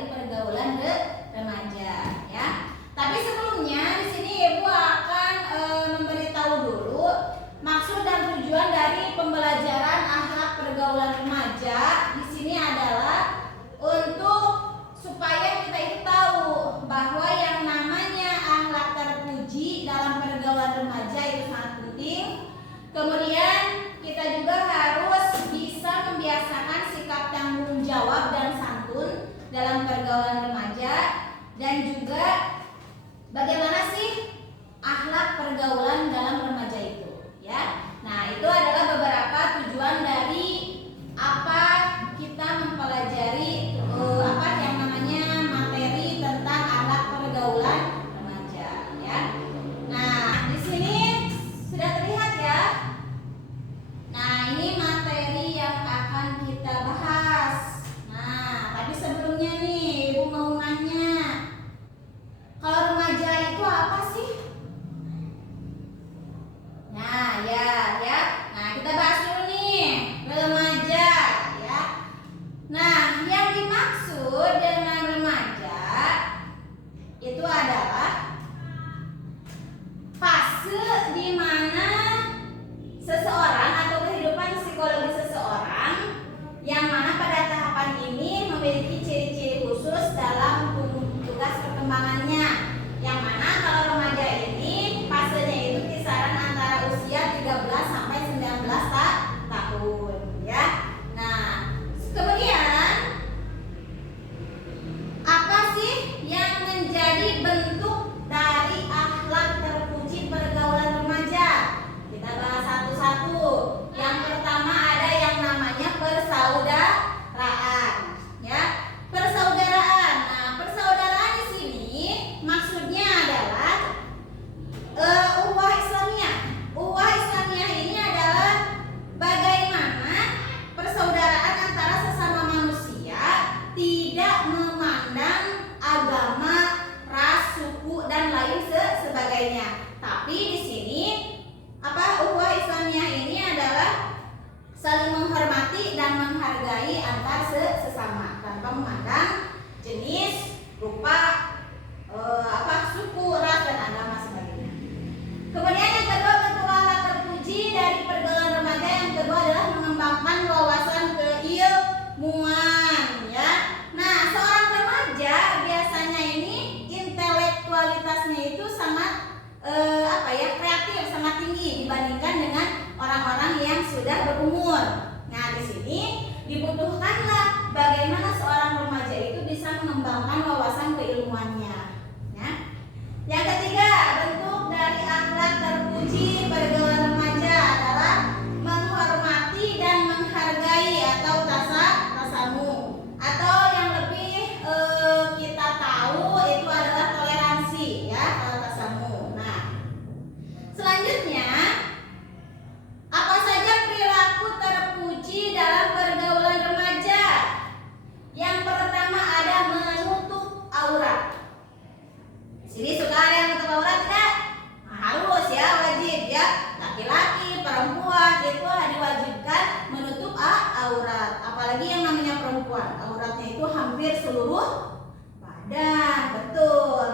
dari pergaulan remaja ya. Tapi sebelumnya di sini Ibu akan memberitahu dulu maksud dan tujuan dari pembelajaran akhlak pergaulan remaja. Di sini adalah untuk supaya kita itu tahu bahwa yang namanya akhlak terpuji dalam pergaulan remaja itu sangat penting. Kemudian kita juga harus bisa membiasakan sikap tanggung jawab dan santun dalam pergaulan remaja, dan juga bagaimana sih akhlak pergaulan dalam remaja itu ya. Nah, itu adalah beberapa tujuan dari apa kita mempelajari apa yang namanya materi tentang akhlak pergaulan remaja ya. Nah, di sini sudah terlihat ya. Nah, ini materi yang akan kita bahas. Nah, tapi sebelumnya nih Ibu mau nanya, kalau remaja itu apa sih? Nah, ya. Nah, kita bahas dulu nih remaja ya. Nah, yang dimaksud dengan remaja itu adalah fase di mana seseorang atau kehidupan psikologi seseorang yang mana pada tahapan ini memiliki ciri-ciri khusus dalam tugas perkembangannya, yang mana kalau remaja ini fasenya itu kisaran antara usia 13 sampai 19 tahun ya. Nah, kemudian apa sih yang menjadi bentuk dari akhlak terpuji pergaulan remaja? Kita bahas satu-satu. Yang pertama ada yang namanya persaudaraan ya. Persaudaraan. Nah, persaudaraan di sini maksudnya adalah ukhuwah Islamiyah. Ukhuwah Islamiyah ini adalah bagaimana persaudaraan antara sesama manusia tidak memandang agama, ras, suku dan lain sebagainya. Tapi di sini ukhuwah Islamiyah ini adalah saling menghormati dan menghargai antar sesama tanpa memandang jenis, rupa, suku, ras dan agama sebagainya. Kemudian yang kedua, bentuk akhlak terpuji dari pergaulan remaja yang kedua adalah mengembangkan wawasan keilmuan ya. Nah, seorang remaja biasanya ini intelektualitasnya itu sangat kreatif, sangat tinggi dibandingkan dengan orang-orang yang sudah berumur. Nah, di sini dibutuhkanlah bagaimana seorang remaja itu bisa mengembangkan wawasan keilmuannya ya. Yang ketiga, bentuk dari akhlak terpuji pergaulan remaja adalah menghormati dan menghargai atau tasamu, atau yang lebih kita tahu itu adalah toleransi ya, tasamu. Nah, selanjutnya apa saja perilaku terpuji dalam pergaulan remaja? Yang pertama ada menutup aurat. Sini suka ada yang menutup aurat tidak? Nah, harus ya, wajib ya. Laki-laki, perempuan itu diwajibkan menutup aurat. Apalagi yang namanya perempuan, auratnya itu hampir seluruh badan, betul.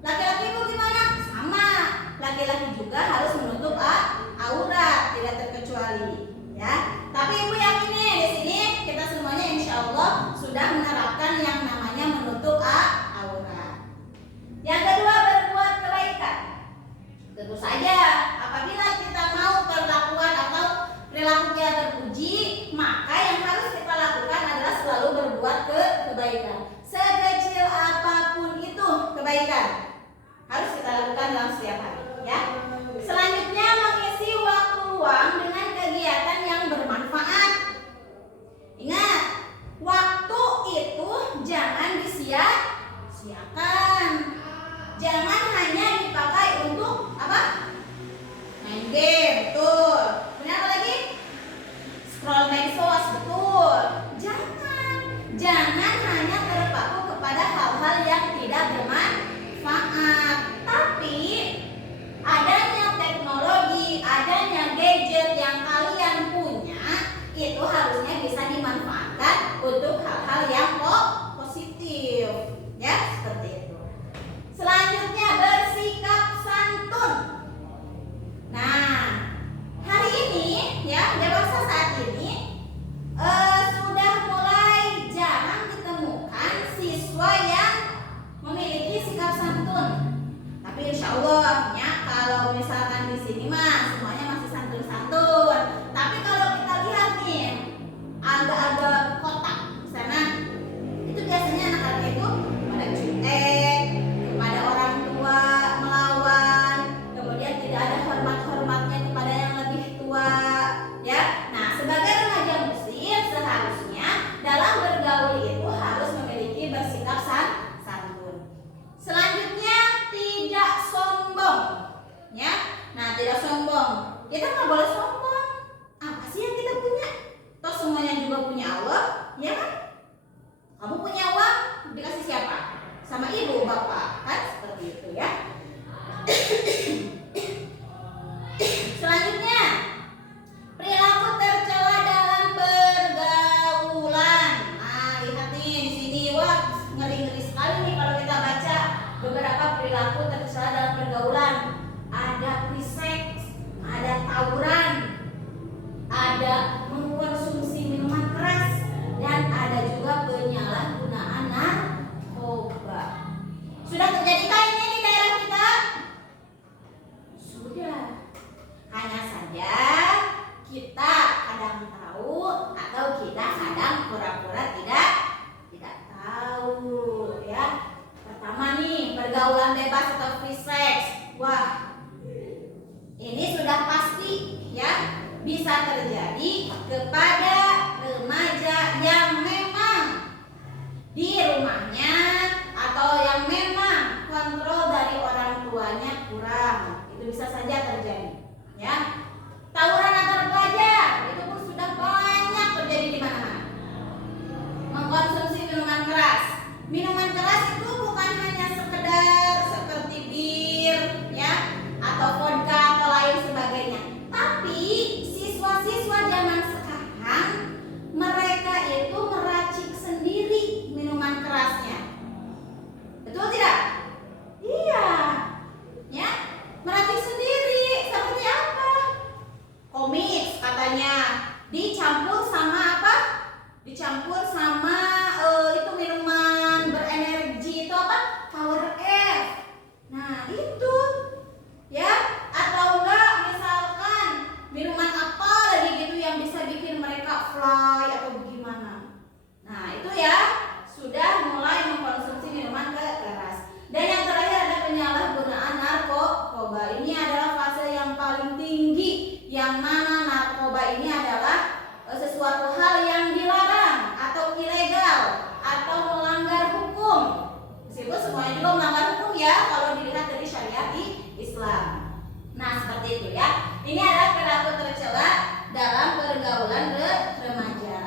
Laki-laki itu gimana? Sama. Laki-laki juga harus menutup aurat, tidak terkecuali ya. Tapi Ibu yakini di sini kita semuanya insya Allah sudah menerapkan yang namanya menutup aurat. Yang kedua, berbuat kebaikan. Tentu saja apabila kita mau perlakuan atau perilaku kita terpuji, maka yang harus kita lakukan adalah selalu berbuat kebaikan. Sekecil apapun itu kebaikan harus kita lakukan dalam setiap hari ya. Selanjutnya, mengisi waktu luang dengan kegiatan yang bermanfaat. Ingat, waktu itu jangan disia-siakan. Jangan hanya dipakai untuk main game, betul. Kemudian apa lagi? Scroll medsos, betul. Jangan hanya terpaku kepada hal-hal yang tidak bermanfaat. Tapi adanya teknologi, adanya gadget yang kalian punya itu harusnya bisa dimanfaatkan untuk hal-hal yang positif Bapak, kan seperti itu ya. Selanjutnya, perilaku tercela dalam pergaulan. Nah, lihat nih di sini, wah ngeri-ngeri sekali nih kalau kita baca beberapa perilaku tercela dalam pergaulan. Ada free sex, ada tawuran, ada mengkonsumsi minuman keras, dan ada juga penyalahgunaan narkoba. Sudah terjadikah ini di daerah kita? Sudah. Hanya saja kita kadang tahu atau kita kadang pura-pura tidak tahu ya. Pertama nih, pergaulan bebas atau free sex. Wah, ini sudah pasti ya bisa terjadi kepada remaja yang memang di rumahnya atau yang memang kontrol dari orang tuanya kurang. Itu bisa saja terjadi ya. Tawuran antar pelajar itu pun sudah banyak terjadi di mana-mana. Mengkonsumsi minuman keras. Minuman keras itu bukan hanya sekedar seperti bir ya atau vodka atau lain sebagainya. Tapi siswa-siswa zaman sekarang mereka itu meracik sendiri minuman kerasnya. Betul tidak? Iya. Ya, meracik sendiri. Seperti apa? Komik katanya dicampur sama apa? Dicampur sama itu minuman berenergi itu apa? Power F. Nah, itu ya, atau enggak misalkan minuman apa lagi gitu yang bisa bikin mereka fly atau bagaimana. Nah, itu ya sudah mulai mengkonsumsi minuman keras. Dan yang terakhir ada penyalahgunaan narkoba. Ini adalah fase yang paling tinggi, yang mana narkoba ini adalah sesuatu hal yang dilarang atau ilegal atau melanggar hukum. Meskipun semuanya juga melanggar hukum ya kalau dilihat dari syariat di Islam. Nah, seperti itu ya. Ini adalah perilaku tercela dalam pergaulan remaja.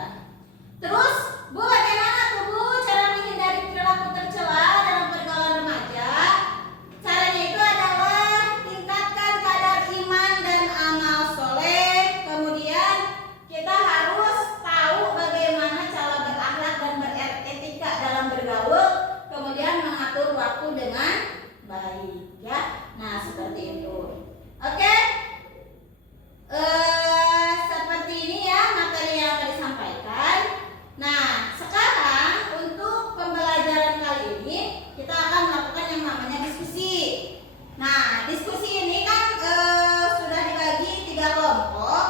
Terus, Bu, bagaimana tuh Bu cara menghindari perilaku tercela dalam pergaulan remaja? Caranya itu adalah tingkatkan kadar iman dan amal soleh. Kemudian kita harus tahu bagaimana cara berakhlak dan beretika dalam bergaul. Kemudian mengatur waktu dengan baik ya. Nah, seperti itu. Oke. Seperti ini ya materi yang akan disampaikan. Nah, sekarang untuk pembelajaran kali ini kita akan melakukan yang namanya diskusi. Nah, diskusi ini kan sudah dibagi 3 kelompok.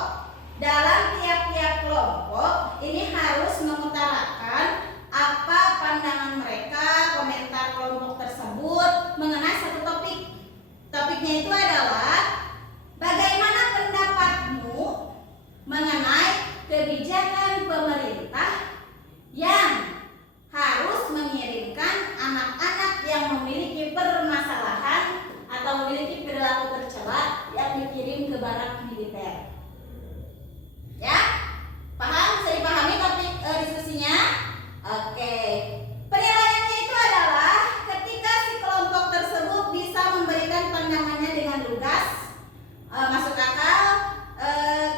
Dalam tiap-tiap kelompok ini harus mengutarakan apa pandangan mereka, komentar kelompok tersebut mengenai satu topik. Topiknya itu adalah bagaimana pendapatmu mengenai kebijakan pemerintah yang harus mengirimkan anak-anak yang memiliki permasalahan atau memiliki perilaku tercela yang dikirim ke barak militer. Ya? Paham? Bisa dipahami topik diskusinya? Oke. Penilaiannya itu adalah ketika si kelompok tersebut bisa memberikan pandangannya dengan lugas, masuk akal,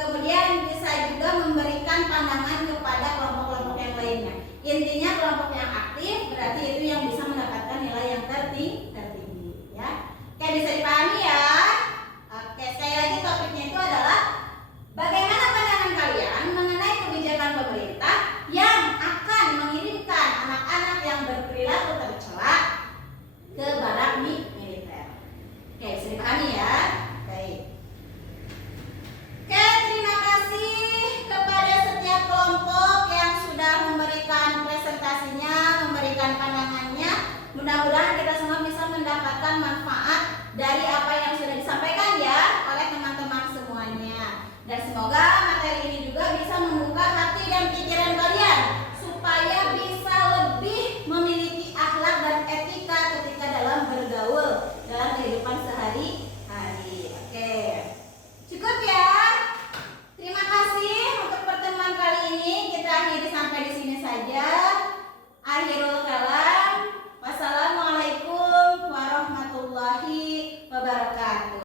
kemudian bisa juga memberikan pandangan kepada kelompok-kelompok yang lainnya. Intinya kelompok yang aktif berarti itu yang bisa mendapatkan nilai yang tertinggi ya. Oke, bisa dipahami ya? Oke, sekali lagi topiknya itu adalah bagaimana pandangan kalian mengenai kebijakan pemerintah yang akan mengirimkan anak-anak yang berperilaku tercela ke barak militer. Oke, bisa dipahami ya? Baik. Oke, terima kasih kepada setiap kelompok yang sudah memberikan presentasinya, memberikan pandangannya. Mudah-mudahan kita semua bisa mendapatkan manfaat dari apa yang sudah disampaikan ya oleh teman-teman semuanya. Dan semoga materi ini juga bisa membuka hati dan pikiran kalian supaya bisa